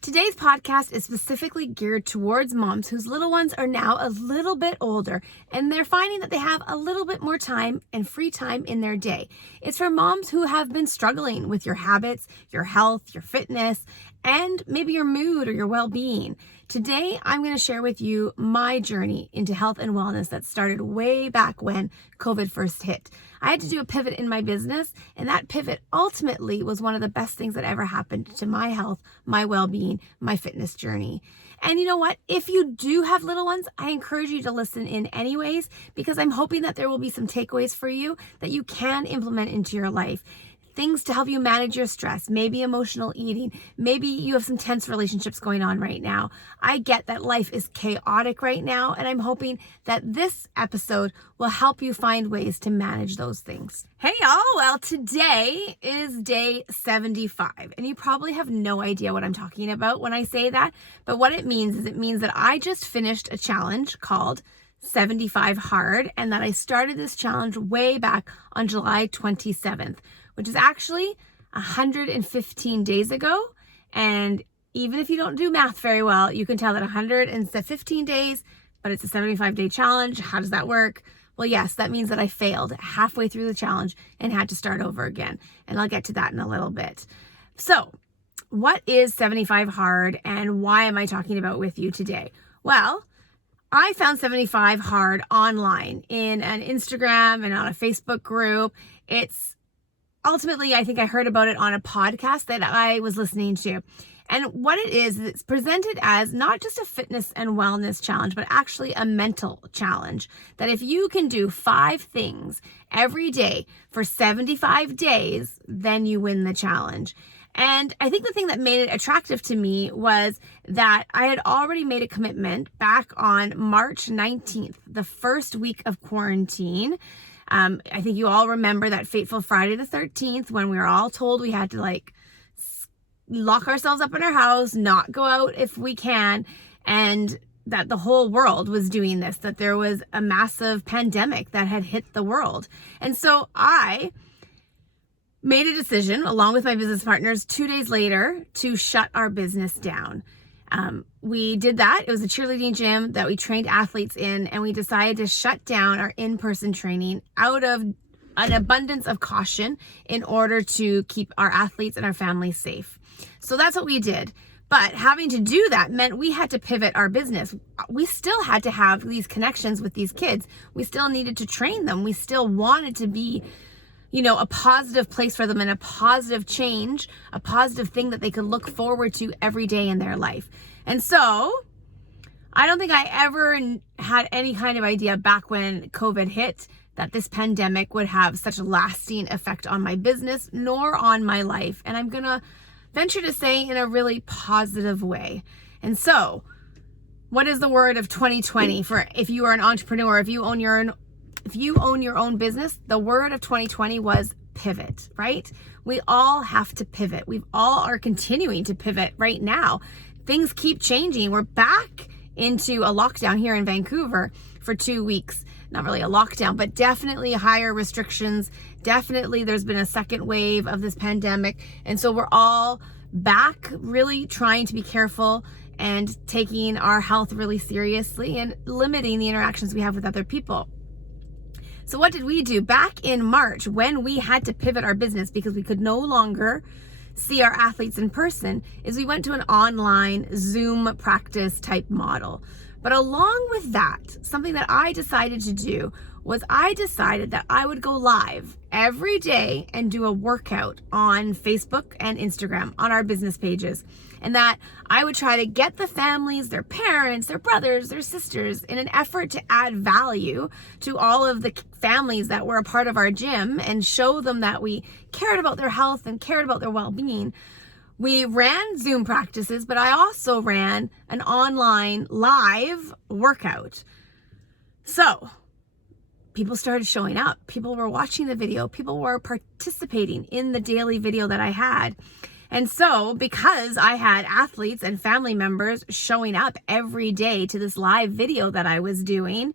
Today's podcast is specifically geared towards moms whose little ones are now a little bit older and they're finding that they have a little bit more time and free time in their day. It's for moms who have been struggling with your habits, your health, your fitness, and maybe your mood or your well-being. Today, I'm going to share with you my journey into health and wellness that started way back when COVID first hit. I had to do a pivot in my business, and that pivot ultimately was one of the best things that ever happened to my health, my well-being, my fitness journey. And you know what? If you do have little ones, I encourage you to listen in anyways, because I'm hoping that there will be some takeaways for you that you can implement into your life. Things to help you manage your stress, maybe emotional eating, maybe you have some tense relationships going on right now. I get that life is chaotic right now, and I'm hoping that this episode will help you find ways to manage those things. Hey y'all, well today is day 75, and you probably have no idea what I'm talking about when I say that, but what it means is that I just finished a challenge called 75 Hard, and that I started this challenge way back on July 27th. Which is actually 115 days ago. And even if you don't do math very well, you can tell that 115 days, but it's a 75-day challenge. How does that work? Well, yes, that means that I failed halfway through the challenge and had to start over again. And I'll get to that in a little bit. So what is 75 Hard and why am I talking about it with you today? Well, I found 75 Hard online in an Instagram and on a Facebook group. Ultimately, I think I heard about it on a podcast that I was listening to. And what it is, it's presented as not just a fitness and wellness challenge, but actually a mental challenge. That if you can do 5 things every day for 75 days, then you win the challenge. And I think the thing that made it attractive to me was that I had already made a commitment back on March 19th, the first week of quarantine. I think you all remember that fateful Friday the 13th when we were all told we had to lock ourselves up in our house, not go out if we can, and that the whole world was doing this, that there was a massive pandemic that had hit the world. And so I made a decision along with my business partners 2 days later to shut our business down. We did that. It was a cheerleading gym that we trained athletes in, and we decided to shut down our in-person training out of an abundance of caution in order to keep our athletes and our families safe. So that's what we did. But having to do that meant we had to pivot our business. We still had to have these connections with these kids. We still needed to train them. We still wanted to be a positive place for them and a positive change, a positive thing that they could look forward to every day in their life. And so I don't think I ever had any kind of idea back when COVID hit that this pandemic would have such a lasting effect on my business nor on my life. And I'm going to venture to say in a really positive way. And so what is the word of 2020 for if you are an entrepreneur, if you own your own business? The word of 2020 was pivot, right? We all have to pivot. We all are continuing to pivot right now. Things keep changing. We're back into a lockdown here in Vancouver for 2 weeks. Not really a lockdown, but definitely higher restrictions. Definitely there's been a second wave of this pandemic. And so we're all back really trying to be careful and taking our health really seriously and limiting the interactions we have with other people. So what did we do back in March when we had to pivot our business because we could no longer see our athletes in person? Is we went to an online Zoom practice type model. But along with that, something that I decided to do was I decided that I would go live every day and do a workout on Facebook and Instagram on our business pages. And that I would try to get the families, their parents, their brothers, their sisters, in an effort to add value to all of the families that were a part of our gym and show them that we cared about their health and cared about their well-being. We ran Zoom practices, but I also ran an online live workout. So people started showing up. People were watching the video. People were participating in the daily video that I had. And so because I had athletes and family members showing up every day to this live video that I was doing,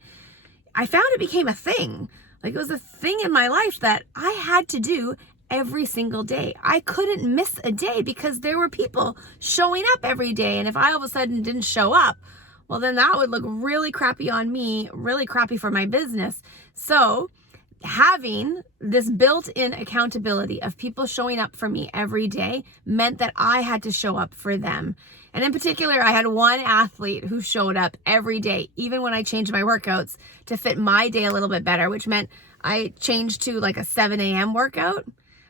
I found it became a thing. Like, it was a thing in my life that I had to do every single day. I couldn't miss a day because there were people showing up every day. And if I all of a sudden didn't show up, well, then that would look really crappy on me, really crappy for my business. So having this built-in accountability of people showing up for me every day meant that I had to show up for them. And in particular, I had one athlete who showed up every day, even when I changed my workouts to fit my day a little bit better, which meant I changed to like a 7 a.m. workout.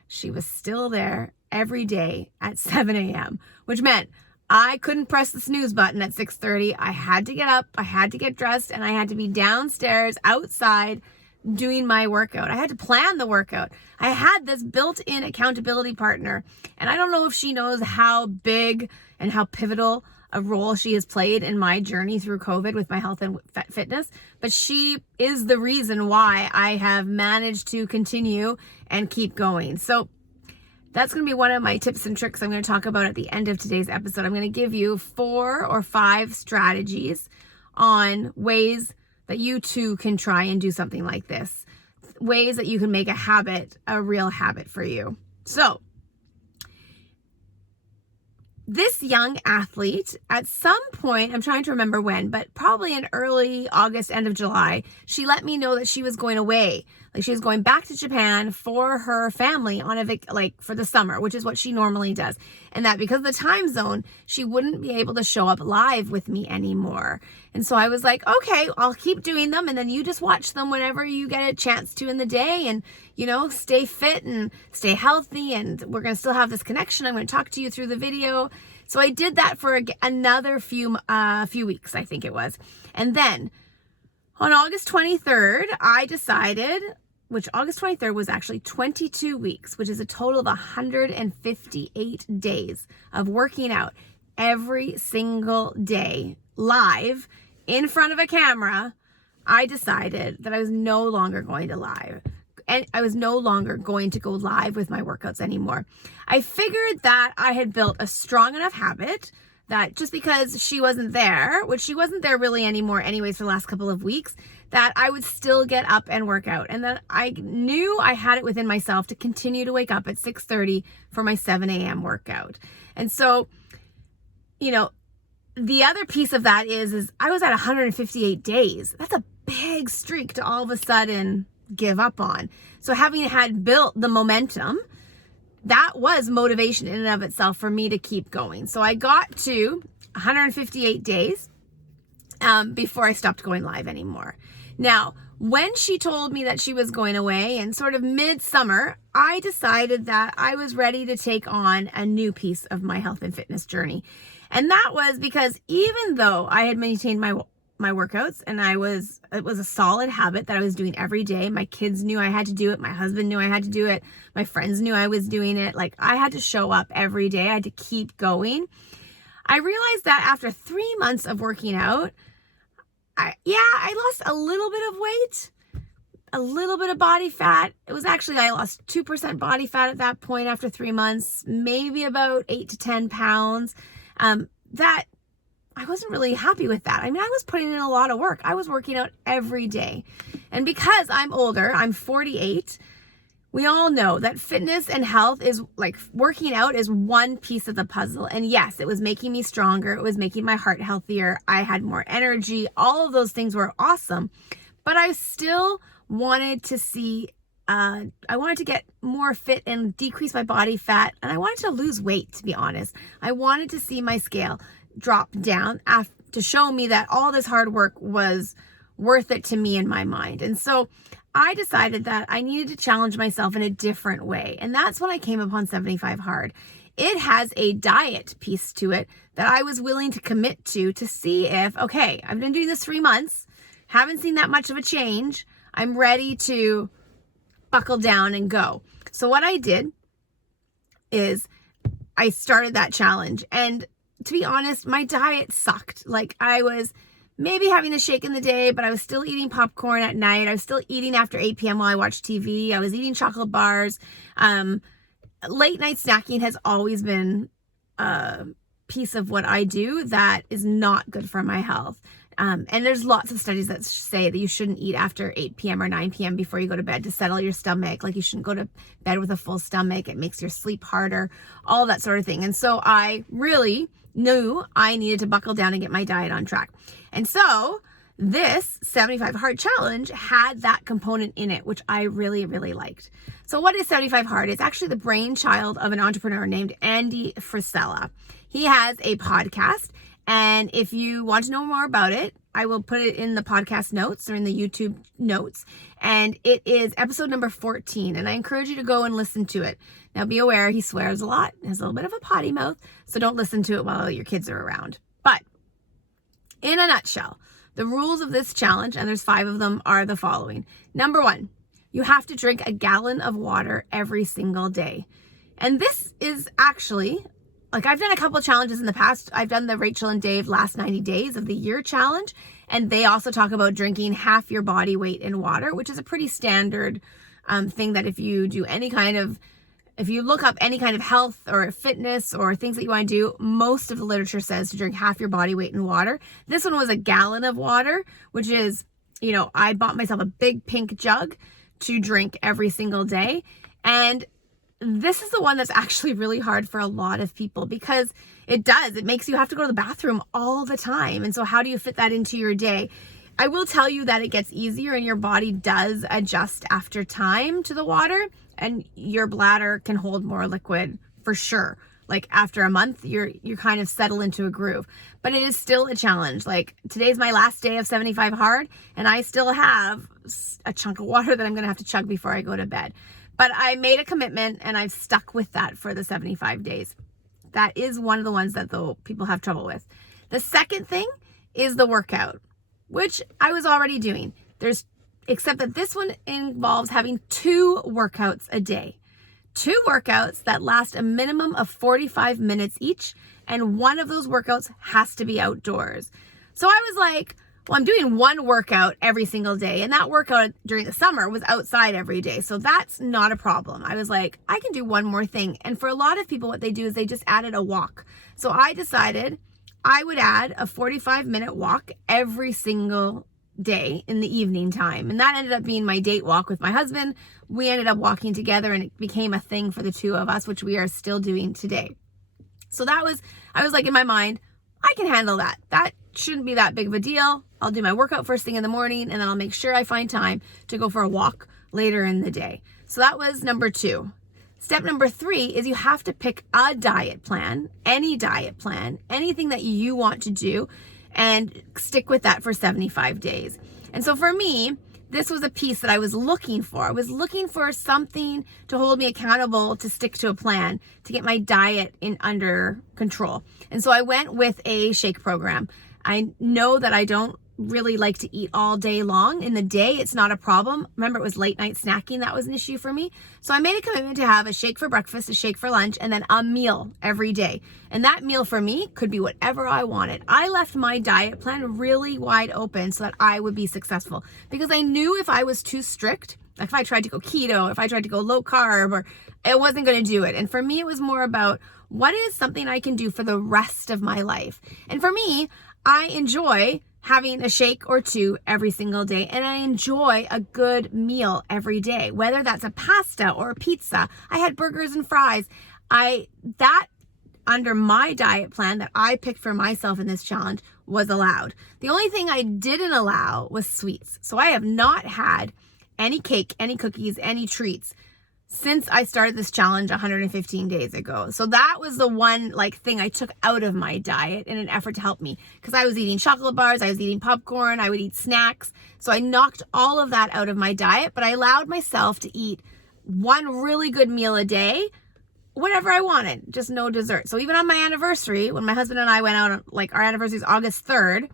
She was still there every day at 7 a.m., which meant I couldn't press the snooze button at 6:30. I had to get up, I had to get dressed, and I had to be downstairs outside doing my workout. I had to plan the workout. I had this built-in accountability partner, and I don't know if she knows how big and how pivotal a role she has played in my journey through COVID with my health and fitness, but she is the reason why I have managed to continue and keep going. So that's going to be one of my tips and tricks I'm going to talk about at the end of today's episode. I'm going to give you 4 or 5 strategies on ways that you too can try and do something like this. Ways that you can make a habit a real habit for you. So, this young athlete, at some point, I'm trying to remember when, but probably in early August, end of July, she let me know that she was going away. Like she was going back to Japan for her family on for the summer, which is what she normally does. And that because of the time zone, she wouldn't be able to show up live with me anymore. And so I was like, okay, I'll keep doing them. And then you just watch them whenever you get a chance to in the day and, stay fit and stay healthy. And we're going to still have this connection. I'm going to talk to you through the video. So I did that for another few weeks, I think it was. And then on August 23rd, I decided, which August 23rd was actually 22 weeks, which is a total of 158 days of working out every single day live in front of a camera. I decided that I was no longer going to live. And I was no longer going to go live with my workouts anymore. I figured that I had built a strong enough habit that just because she wasn't there, which she wasn't there really anymore anyways for the last couple of weeks, that I would still get up and work out. And that I knew I had it within myself to continue to wake up at 6:30 for my 7 a.m. workout. And so, the other piece of that is I was at 158 days. That's a big streak to all of a sudden give up on. So having had built the momentum, that was motivation in and of itself for me to keep going. So I got to 158 days before I stopped going live anymore. Now, when she told me that she was going away in sort of midsummer, I decided that I was ready to take on a new piece of my health and fitness journey. And that was because even though I had maintained my workouts and it was a solid habit that I was doing every day. My kids knew I had to do it. My husband knew I had to do it. My friends knew I was doing it. Like I had to show up every day. I had to keep going. I realized that after 3 months of working out, I lost a little bit of weight, a little bit of body fat. It was actually, I lost 2% body fat at that point after 3 months, maybe about 8 to 10 pounds. That I wasn't really happy with that. I mean, I was putting in a lot of work. I was working out every day. And because I'm older, I'm 48, we all know that fitness and health is like working out is one piece of the puzzle. And yes, it was making me stronger. It was making my heart healthier. I had more energy. All of those things were awesome. But I still wanted to see, I wanted to get more fit and decrease my body fat. And I wanted to lose weight, to be honest. I wanted to see my scale drop down to show me that all this hard work was worth it to me in my mind. And so I decided that I needed to challenge myself in a different way. And that's when I came upon 75 Hard. It has a diet piece to it that I was willing to commit to see if, okay, I've been doing this 3 months, haven't seen that much of a change. I'm ready to buckle down and go. So what I did is I started that challenge. And to be honest, my diet sucked. Like I was maybe having a shake in the day, but I was still eating popcorn at night. I was still eating after 8 p.m. while I watched TV. I was eating chocolate bars. Late night snacking has always been a piece of what I do that is not good for my health. And there's lots of studies that say that you shouldn't eat after 8 p.m. or 9 p.m. before you go to bed to settle your stomach. Like you shouldn't go to bed with a full stomach. It makes your sleep harder, all that sort of thing. And so I really knew I needed to buckle down and get my diet on track. And so this 75 hard challenge had that component in it, which I really, really liked. So what is 75 hard? It's actually the brainchild of an entrepreneur named Andy Frisella. He has a podcast. And if you want to know more about it, I will put it in the podcast notes or in the YouTube notes. And it is episode number 14. And I encourage you to go and listen to it. Now be aware, he swears a lot, has a little bit of a potty mouth, so don't listen to it while your kids are around. But in a nutshell, the rules of this challenge, and there's 5 of them, are the following. Number 1, you have to drink a gallon of water every single day. And this is actually, like, I've done a couple of challenges in the past. I've done the Rachel and Dave last 90 days of the year challenge. And they also talk about drinking half your body weight in water, which is a pretty standard thing that if you do if you look up any kind of health or fitness or things that you want to do, most of the literature says to drink half your body weight in water. This one was a gallon of water, which is, I bought myself a big pink jug to drink every single day. And this is the one that's actually really hard for a lot of people because it makes you have to go to the bathroom all the time. And so how do you fit that into your day? I will tell you that it gets easier and your body does adjust after time to the water, and your bladder can hold more liquid for sure. Like after a month, you're kind of settle into a groove, but it is still a challenge. Like today's my last day of 75 hard and I still have a chunk of water that I'm going to have to chug before I go to bed. But I made a commitment and I've stuck with that for the 75 days. That is one of the ones that though people have trouble with. The second thing is the workout, which I was already doing. Except that this one involves having 2 workouts a day. 2 workouts that last a minimum of 45 minutes each. And one of those workouts has to be outdoors. So I was like, well, I'm doing 1 workout every single day. And that workout during the summer was outside every day. So that's not a problem. I was like, I can do one more thing. And for a lot of people, what they do is they just added a walk. So I decided I would add a 45-minute walk every single day in the evening time. And that ended up being my date walk with my husband. We ended up walking together and it became a thing for the 2 of us, which we are still doing today. So I was like in my mind, I can handle that. That shouldn't be that big of a deal. I'll do my workout first thing in the morning and then I'll make sure I find time to go for a walk later in the day. So that was number 2. Step number 3 is you have to pick a diet plan, any diet plan, anything that you want to do, and stick with that for 75 days. And so for me, this was a piece that I was looking for. I was looking for something to hold me accountable, to stick to a plan, to get my diet under control. And so I went with a shake program. I know that I don't really like to eat all day long. In the day, it's not a problem. Remember, it was late night snacking that was an issue for me. So I made a commitment to have a shake for breakfast, a shake for lunch, and then a meal every day. And that meal for me could be whatever I wanted. I left my diet plan really wide open so that I would be successful, because I knew if I was too strict, like if I tried to go keto, if I tried to go low carb, or it wasn't going to do it. And for me, it was more about what is something I can do for the rest of my life. And for me, I enjoy having a shake or 2 every single day. And I enjoy a good meal every day, whether that's a pasta or a pizza. I had burgers and fries. That under my diet plan that I picked for myself in this challenge was allowed. The only thing I didn't allow was sweets. So I have not had any cake, any cookies, any treats since I started this challenge 115 days ago. So that was the one thing I took out of my diet in an effort to help me, because I was eating chocolate bars, I was eating popcorn, I would eat snacks. So I knocked all of that out of my diet, but I allowed myself to eat 1 really good meal a day, whatever I wanted, just no dessert. So even on my anniversary, when my husband and I went out, our anniversary is August 3rd,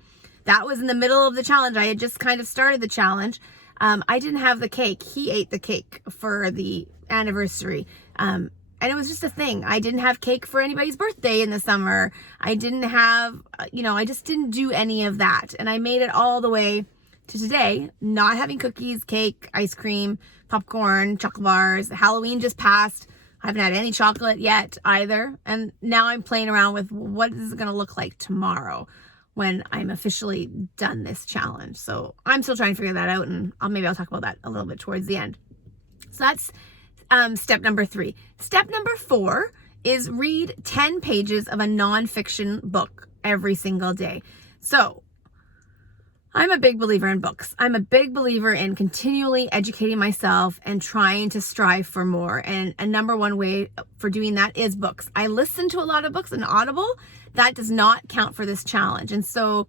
that was in the middle of the challenge. I had just kind of started the challenge. I didn't have the cake. He ate the cake for the anniversary. And it was just a thing. I didn't have cake for anybody's birthday in the summer. I didn't have, I just didn't do any of that. And I made it all the way to today, not having cookies, cake, ice cream, popcorn, chocolate bars. Halloween just passed. I haven't had any chocolate yet either. And now I'm playing around with what is it going to look like tomorrow. when I'm officially done this challenge. So I'm still trying to figure that out, and maybe I'll talk about that a little bit towards the end. So that's step number 3. Step number 4 is read 10 pages of a nonfiction book every single day. So I'm a big believer in books. I'm a big believer in continually educating myself and trying to strive for more. And a number one way for doing that is books. I listen to a lot of books on Audible. That does not count for this challenge. And so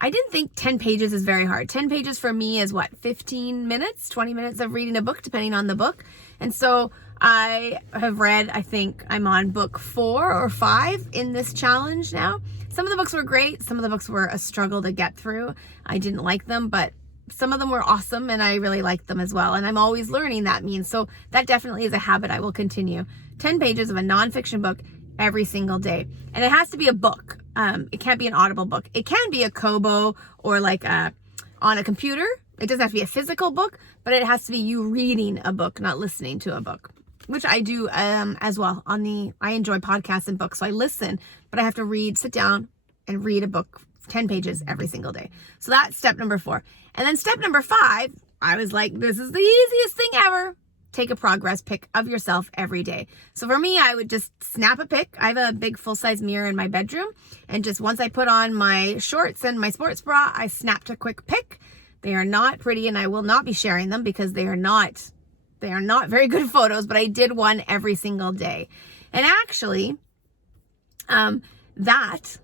I didn't think 10 pages is very hard. 10 pages for me is 15 minutes, 20 minutes of reading a book, depending on the book. And so I have read, I think I'm on book 4 or 5 in this challenge now. Some of the books were great. Some of the books were a struggle to get through. I didn't like them, but some of them were awesome and I really liked them as well. And I'm always learning, that means. So that definitely is a habit I will continue. 10 pages of a nonfiction book every single day. And it has to be a book. It can't be an Audible book. It can be a Kobo or on a computer. It doesn't have to be a physical book, but it has to be you reading a book, not listening to a book, which I do as well. I enjoy podcasts and books, so I listen, but I have to sit down and read a book, 10 pages every single day. So that's step number 4. And then step number 5, I was like, this is the easiest thing ever. Take a progress pic of yourself every day. So for me, I would just snap a pic. I have a big full-size mirror in my bedroom, and just once I put on my shorts and my sports bra, I snapped a quick pic. They are not pretty, and I will not be sharing them because they are not very good photos, but I did one every single day. And actually, that,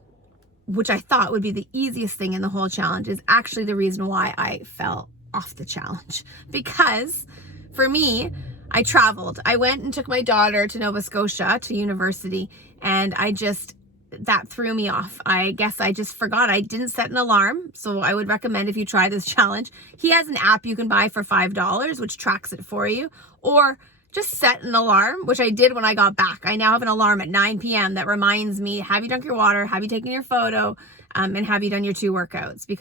which I thought would be the easiest thing in the whole challenge, is actually the reason why I fell off the challenge. Because for me, I traveled. I went and took my daughter to Nova Scotia to university, and that threw me off. I guess I just forgot. I didn't set an alarm. So I would recommend, if you try this challenge, he has an app you can buy for $5, which tracks it for you, or just set an alarm, which I did when I got back. I now have an alarm at 9 p.m. that reminds me, have you drunk your water? Have you taken your photo? And have you done your 2 workouts? It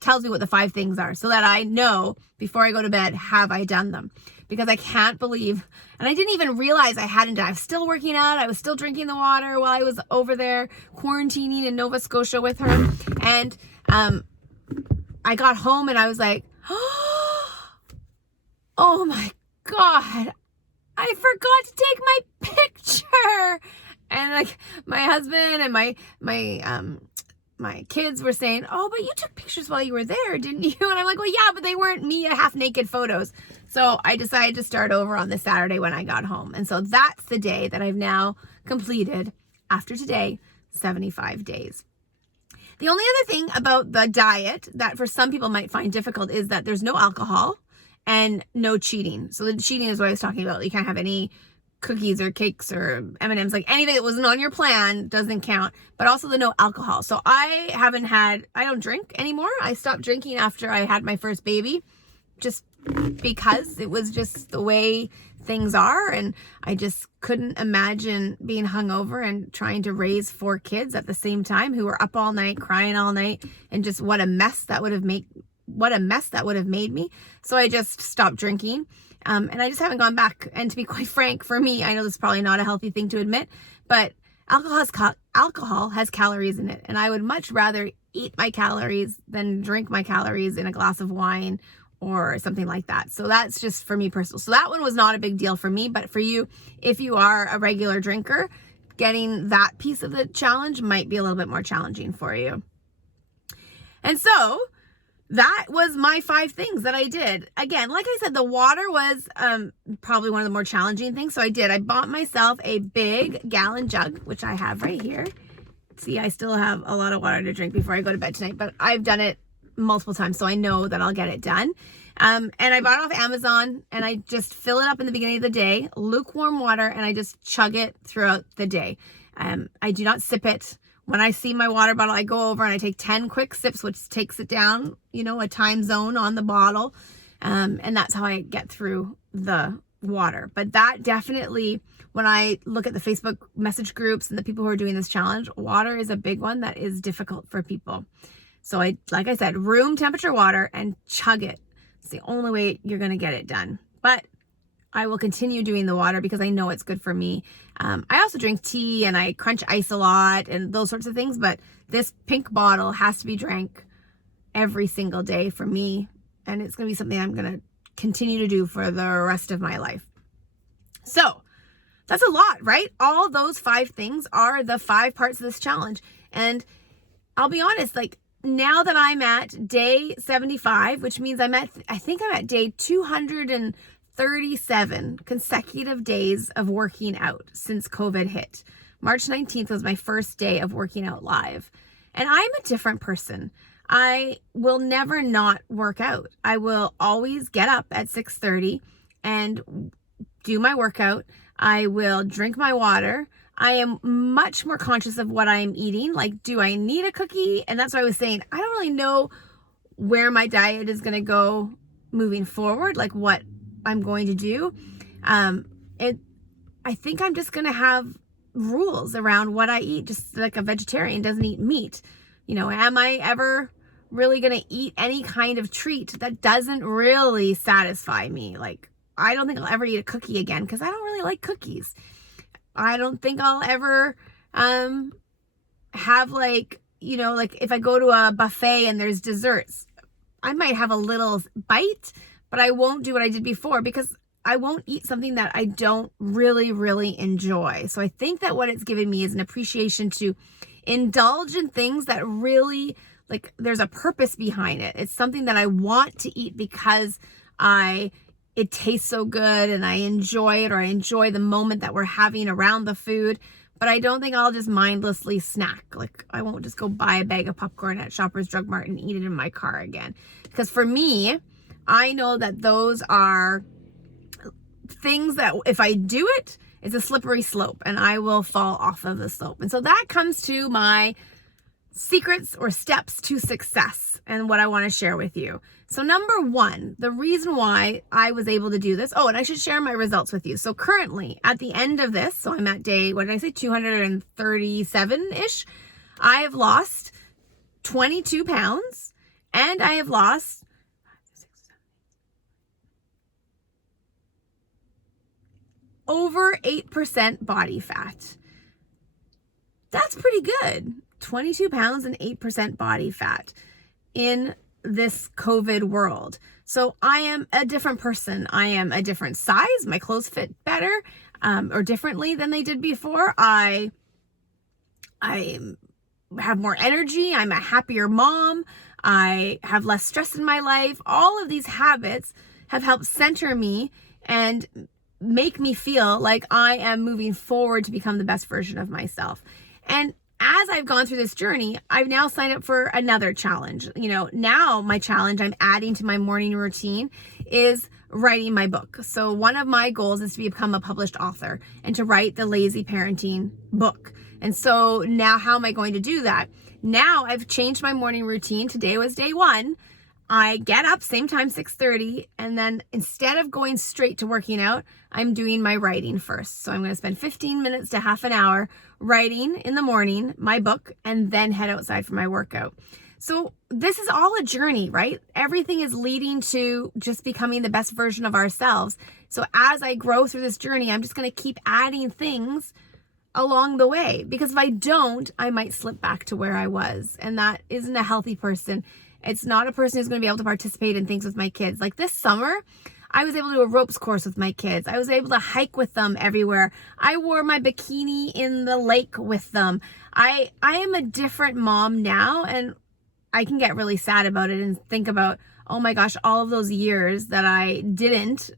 tells me what the 5 things are so that I know before I go to bed, have I done them? Because I can't believe, and I didn't even realize I hadn't done. I was still working out. I was still drinking the water while I was over there quarantining in Nova Scotia with her. And I got home and I was like, oh my God, I forgot to take my picture. And my husband and my kids were saying, oh, but you took pictures while you were there, didn't you? And I'm like, well, yeah, but they weren't me half naked photos. So I decided to start over on the Saturday when I got home. And so that's the day that I've now completed, after today, 75 days. The only other thing about the diet that for some people might find difficult is that there's no alcohol and no cheating. So the cheating is what I was talking about. You can't have any cookies or cakes or M&Ms, anything that wasn't on your plan doesn't count, but also the no alcohol. So I don't drink anymore. I stopped drinking after I had my first baby, just because it was just the way things are. And I just couldn't imagine being hungover and trying to raise 4 kids at the same time who were up all night, crying all night, and just what a mess that would have made me. So I just stopped drinking. And I just haven't gone back. And to be quite frank, for me, I know this is probably not a healthy thing to admit, but alcohol has calories in it. And I would much rather eat my calories than drink my calories in a glass of wine or something like that. So that's just for me personal. So that one was not a big deal for me, but for you, if you are a regular drinker, getting that piece of the challenge might be a little bit more challenging for you. And so that was my 5 things that I did. Again, like I said, the water was probably one of the more challenging things. So I bought myself a big gallon jug, which I have right here. See, I still have a lot of water to drink before I go to bed tonight, but I've done it multiple times, so I know that I'll get it done. And I bought it off Amazon, and I just fill it up in the beginning of the day, lukewarm water, and I just chug it throughout the day. I do not sip it. When I see my water bottle, I go over and I take 10 quick sips, which takes it down, a time zone on the bottle. And that's how I get through the water. But that definitely, when I look at the Facebook message groups and the people who are doing this challenge, water is a big one that is difficult for people. So like I said, room temperature water and chug it. It's the only way you're going to get it done. But I will continue doing the water because I know it's good for me. I also drink tea and I crunch ice a lot and those sorts of things, but this pink bottle has to be drank every single day for me. And it's going to be something I'm going to continue to do for the rest of my life. So that's a lot, right? All those 5 things are the 5 parts of this challenge. And I'll be honest, like now that I'm at day 75, which means I think I'm at day 237 consecutive days of working out since COVID hit. March 19th was my first day of working out live. And I'm a different person. I will never not work out. I will always get up at 6:30 and do my workout. I will drink my water. I am much more conscious of what I am eating. Like, do I need a cookie? And that's what I was saying. I don't really know where my diet is going to go moving forward, like what I'm going to do. I think I'm just going to have rules around what I eat, just like a vegetarian doesn't eat meat. You know, am I ever really going to eat any kind of treat that doesn't really satisfy me? Like, I don't think I'll ever eat a cookie again because I don't really like cookies. I don't think I'll ever have like if I go to a buffet and there's desserts, I might have a little bite, but I won't do what I did before because I won't eat something that I don't really, really enjoy. So I think that what it's given me is an appreciation to indulge in things that really, like, there's a purpose behind it. It's something that I want to eat because it tastes so good and I enjoy it, or I enjoy the moment that we're having around the food. But I don't think I'll just mindlessly snack. Like, I won't just go buy a bag of popcorn at Shoppers Drug Mart and eat it in my car again. Because for me, I know that those are things that if I do it, it's a slippery slope and I will fall off of the slope. And so that comes to my secrets or steps to success and what I want to share with you. So number 1, the reason why I was able to do this. Oh, and I should share my results with you. So currently at the end of this, so I'm at day, 237-ish. I have lost 22 pounds and I have lost over 8% body fat. That's pretty good. 22 pounds and 8% body fat in this COVID world. So I am a different person. I am a different size. My clothes fit better or differently than they did before. I have more energy. I'm a happier mom. I have less stress in my life. All of these habits have helped center me and make me feel like I am moving forward to become the best version of myself. And as I've gone through this journey, I've now signed up for another challenge. You know, now my challenge I'm adding to my morning routine is writing my book. So one of my goals is to become a published author and to write the Lazy Parenting book. And so now how am I going to do that? Now I've changed my morning routine. Today was day 1. I get up same time, 6:30, and then instead of going straight to working out, I'm doing my writing first. So I'm going to spend 15 minutes to half an hour writing in the morning, my book, and then head outside for my workout. So this is all a journey, right? Everything is leading to just becoming the best version of ourselves. So as I grow through this journey, I'm just going to keep adding things along the way, because if I don't, I might slip back to where I was, and that isn't a healthy person. It's not a person who's going to be able to participate in things with my kids. Like this summer, I was able to do a ropes course with my kids. I was able to hike with them everywhere. I wore my bikini in the lake with them. I am a different mom now, and I can get really sad about it and think about, oh my gosh, all of those years that I didn't,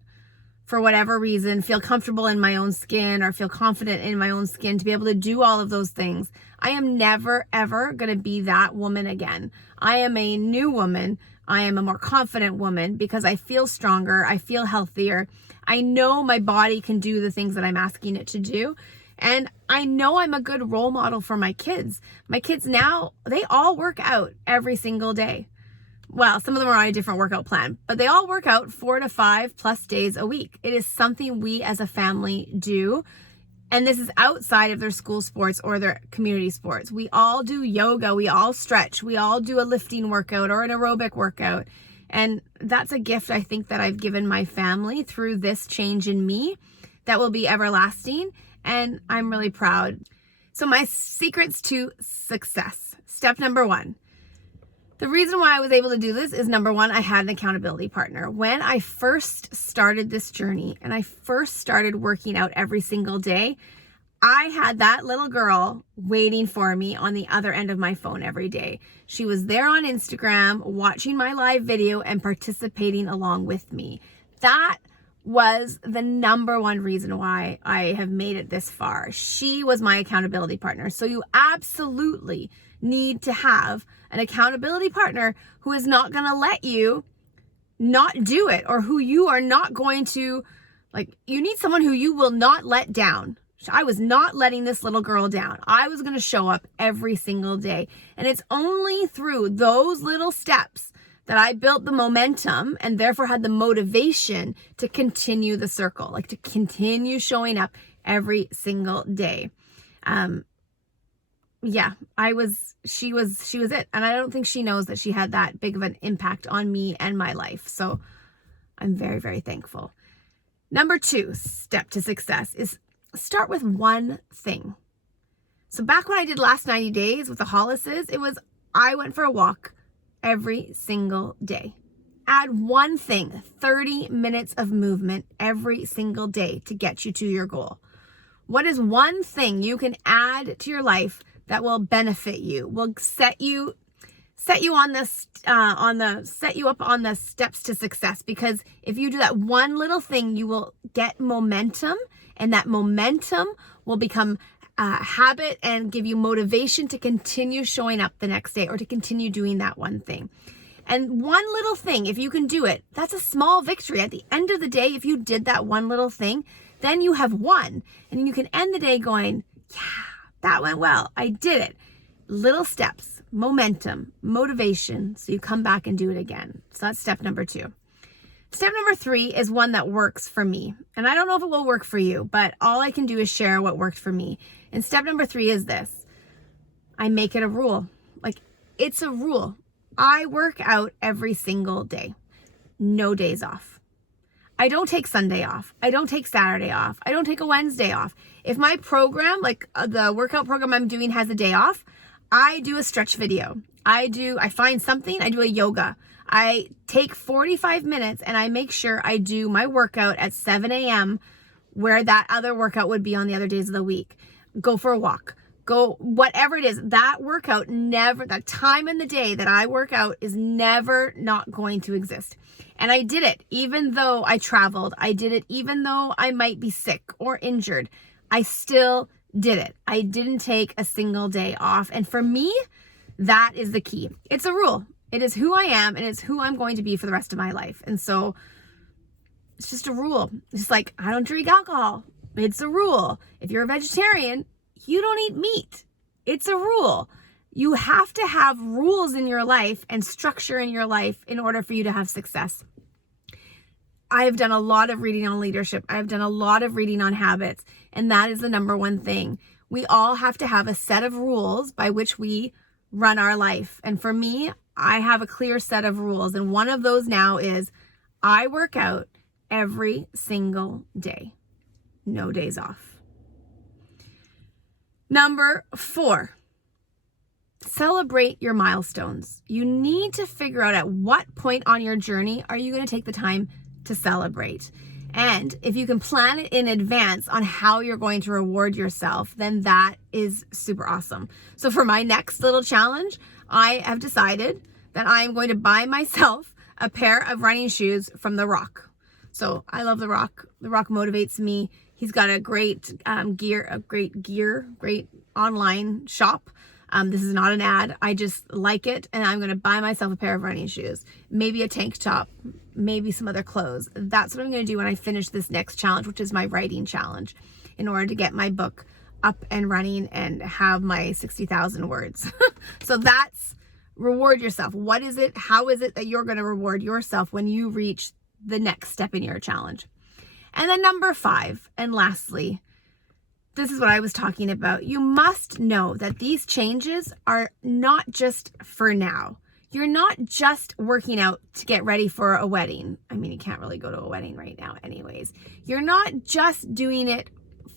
for whatever reason, feel comfortable in my own skin or feel confident in my own skin to be able to do all of those things. I am never, ever going to be that woman again. I am a new woman. I am a more confident woman because I feel stronger. I feel healthier. I know my body can do the things that I'm asking it to do. And I know I'm a good role model for my kids. My kids now, they all work out every single day. Well, some of them are on a different workout plan, but they all work out 4 to 5 plus days a week. It is something we as a family do. And this is outside of their school sports or their community sports. We all do yoga. We all stretch. We all do a lifting workout or an aerobic workout. And that's a gift I think that I've given my family through this change in me that will be everlasting. and I'm really proud. So my secrets to success. Step number 1. The reason why I was able to do this is, number 1, I had an accountability partner. When I first started this journey and I first started working out every single day, I had that little girl waiting for me on the other end of my phone every day. She was there on Instagram, watching my live video and participating along with me. That was the number 1 reason why I have made it this far. She was my accountability partner. So you absolutely need to have an accountability partner who is not going to let you not do it, or who you are not going to, you need someone who you will not let down. I was not letting this little girl down. I was going to show up every single day. And it's only through those little steps that I built the momentum and therefore had the motivation to continue the circle, to continue showing up every single day. She was it. And I don't think she knows that she had that big of an impact on me and my life. So I'm very, very thankful. Number 2 step to success is start with one thing. So back when I did last 90 days with the Hollises, I went for a walk every single day. Add one thing, 30 minutes of movement every single day to get you to your goal. What is one thing you can add to your life that will benefit you, will set you on this, set you up on the steps to success? Because if you do that one little thing, you will get momentum, and that momentum will become a habit and give you motivation to continue showing up the next day or to continue doing that one thing. And one little thing, if you can do it, that's a small victory. At the end of the day, if you did that one little thing, then you have won, and you can end the day going, yeah, that went well. I did it. Little steps, momentum, motivation, so you come back and do it again. So that's step number 2. Step number 3 is one that works for me. And I don't know if it will work for you, but all I can do is share what worked for me. And step number 3 is this. I make it a rule. It's a rule. I work out every single day. No days off. I don't take Sunday off. I don't take Saturday off. I don't take a Wednesday off. If my program, the workout program I'm doing, has a day off, I do a stretch video. I find something, I do a yoga. I take 45 minutes and I make sure I do my workout at 7 a.m. where that other workout would be on the other days of the week. Go for a walk. Go, whatever it is, that workout that time in the day that I work out is never not going to exist. And I did it even though I traveled. I did it even though I might be sick or injured. I still did it. I didn't take a single day off. And for me, that is the key. It's a rule. It is who I am, and it's who I'm going to be for the rest of my life. And so it's just a rule. It's just like, I don't drink alcohol. It's a rule. If you're a vegetarian, you don't eat meat. It's a rule. You have to have rules in your life and structure in your life in order for you to have success. I've done a lot of reading on leadership. I've done a lot of reading on habits, and that is the number 1 thing. We all have to have a set of rules by which we run our life. And for me, I have a clear set of rules. And one of those now is I work out every single day. No days off. Number 4, celebrate your milestones. You need to figure out at what point on your journey are you going to take the time to celebrate. And if you can plan it in advance on how you're going to reward yourself, then that is super awesome. So for my next little challenge, I have decided that I am going to buy myself a pair of running shoes from The Rock. So I love The Rock. The Rock motivates me. He's got a great great online shop. This is not an ad. I just like it, and I'm going to buy myself a pair of running shoes, maybe a tank top, maybe some other clothes. That's what I'm going to do when I finish this next challenge, which is my writing challenge, in order to get my book up and running and have my 60,000 words. So that's reward yourself. What is it? How is it that you're going to reward yourself when you reach the next step in your challenge? And then number 5, and lastly, this is what I was talking about. You must know that these changes are not just for now. You're not just working out to get ready for a wedding. I mean, you can't really go to a wedding right now anyways. You're not just doing it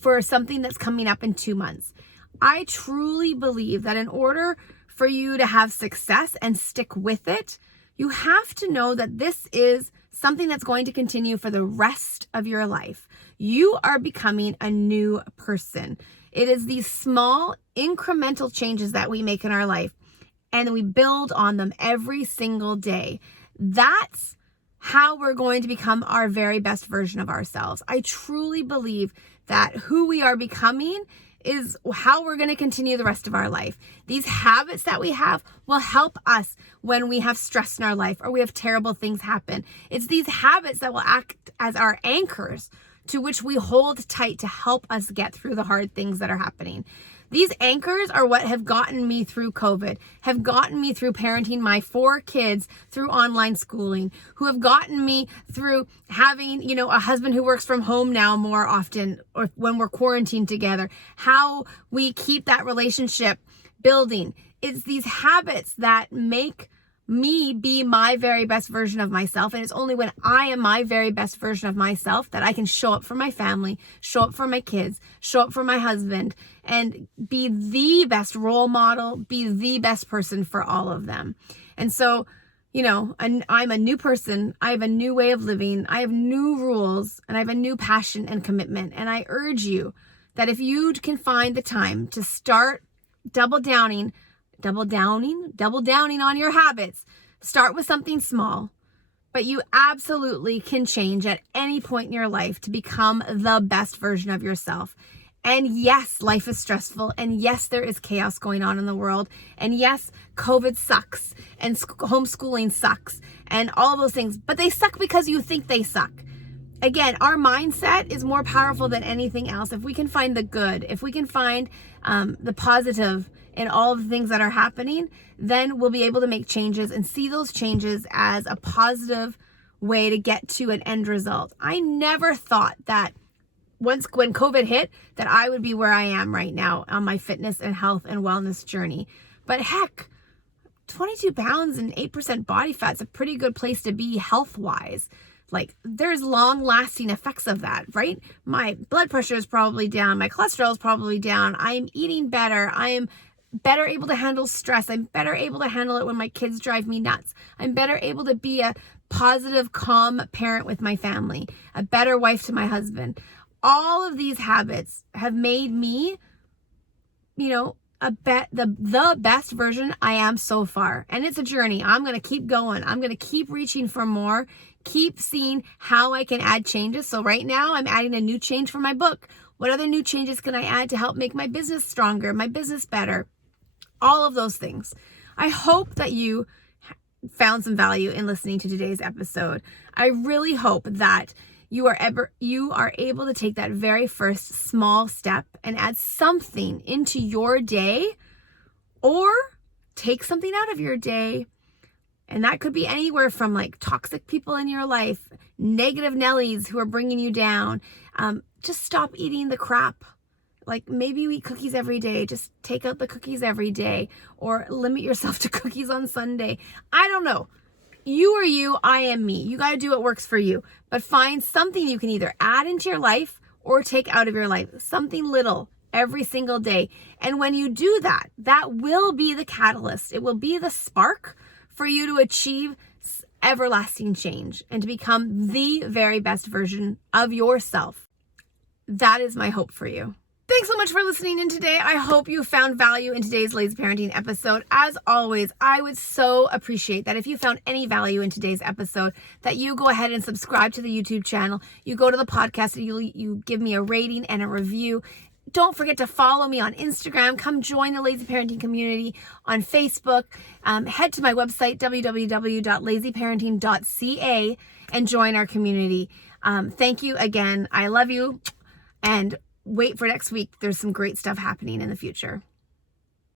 for something that's coming up in 2 months. I truly believe that in order for you to have success and stick with it, you have to know that this is something that's going to continue for the rest of your life. You are becoming a new person. It is these small incremental changes that we make in our life, and we build on them every single day. That's how we're going to become our very best version of ourselves. I truly believe that who we are becoming is how we're going to continue the rest of our life. These habits that we have will help us when we have stress in our life or we have terrible things happen. It's these habits that will act as our anchors to which we hold tight to help us get through the hard things that are happening. These anchors are what have gotten me through COVID, have gotten me through parenting my 4 kids through online schooling, who have gotten me through having, a husband who works from home now more often, or when we're quarantined together, how we keep that relationship building. It's these habits that make me be my very best version of myself. And it's only when I am my very best version of myself that I can show up for my family, show up for my kids, show up for my husband, and be the best role model, be the best person for all of them. And so, and I'm a new person. I have a new way of living. I have new rules, and I have a new passion and commitment. And I urge you that if you can find the time to start double downing on your habits, start with something small, but you absolutely can change at any point in your life to become the best version of yourself. And yes, life is stressful. And yes, there is chaos going on in the world. And yes, COVID sucks and homeschooling sucks and all those things, but they suck because you think they suck. Again, our mindset is more powerful than anything else. If we can find the good, if we can find the positive in all of the things that are happening, then we'll be able to make changes and see those changes as a positive way to get to an end result. I never thought that when COVID hit, that I would be where I am right now on my fitness and health and wellness journey. But heck, 22 pounds and 8% body fat's a pretty good place to be health-wise. Like, there's long-lasting effects of that, right? My blood pressure is probably down. My cholesterol is probably down. I'm eating better. I am better able to handle stress. I'm better able to handle it when my kids drive me nuts. I'm better able to be a positive, calm parent with my family, a better wife to my husband. All of these habits have made me, the best version I am so far. And it's a journey. I'm going to keep going. I'm going to keep reaching for more, keep seeing how I can add changes. So right now I'm adding a new change for my book. What other new changes can I add to help make my business stronger, my business better? All of those things. I hope that you found some value in listening to today's episode. I really hope that you are able to take that very first small step and add something into your day, or take something out of your day. And that could be anywhere from like toxic people in your life, negative Nellies who are bringing you down. Just stop eating the crap. Like, maybe you eat cookies every day. Just take out the cookies every day, or limit yourself to cookies on Sunday. I don't know. You are you, I am me. You got to do what works for you, but find something you can either add into your life or take out of your life, something little every single day. And when you do that, that will be the catalyst. It will be the spark for you to achieve everlasting change and to become the very best version of yourself. That is my hope for you. Thanks so much for listening in today. I hope you found value in today's Lazy Parenting episode. As always, I would so appreciate that if you found any value in today's episode, that you go ahead and subscribe to the YouTube channel. You go to the podcast and you give me a rating and a review. Don't forget to follow me on Instagram. Come join the Lazy Parenting community on Facebook. Head to my website, www.lazyparenting.ca, and join our community. Thank you again. I love you. And wait for next week. There's some great stuff happening in the future.